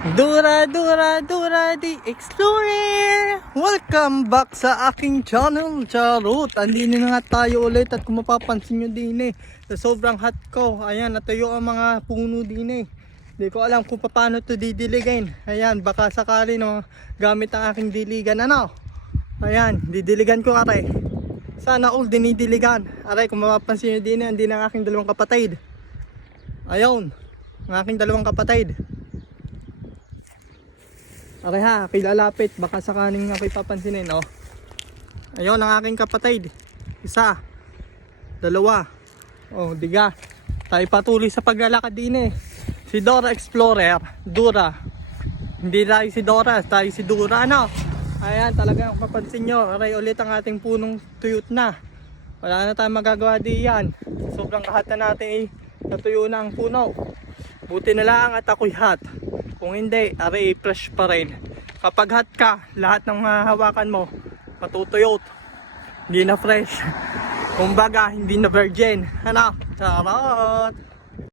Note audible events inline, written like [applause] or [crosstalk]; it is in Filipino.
Dura, Dura, Dura, the Explorer! Welcome back sa aking channel, Charot! Andino na nga tayo ulit at kung mapapansin nyo din eh, na sobrang hot ko, ayan, natuyo ang mga puno din eh. Hindi ko alam kung paano to didiligin. Ayan, baka sakali no, gamit ang aking diligan, ano? Ayan, didiligan ko aray. Sana all dinidiligan. Aray, kung mapapansin nyo din eh, hindi na ang aking dalawang kapatid. Ayun, ang aking dalawang kapatid. Okay ha, kilalapit. Baka sakaling ako'y papansinin, oh. Ayun ang aking kapatid. Isa. Dalawa. Oh, diga. Tayo patuloy sa paglalakad din eh. Si Dora Explorer. Dura. Hindi tayo si Dora, tayo si Dura, ano? Ayan, talagang mapapansin nyo. Aray ulit ang ating punong tuyot na. Wala na tayong magagawa di yan. Sobrang kahat na natin eh. Natuyo na ang puno. Buti na lang at ako'y hot. Kung hindi, aray fresh pa rin. Kapag hot ka, lahat ng hahawakan mo, matutuyot. Hindi na fresh. [laughs] Kumbaga, hindi na virgin. Ano? Charot!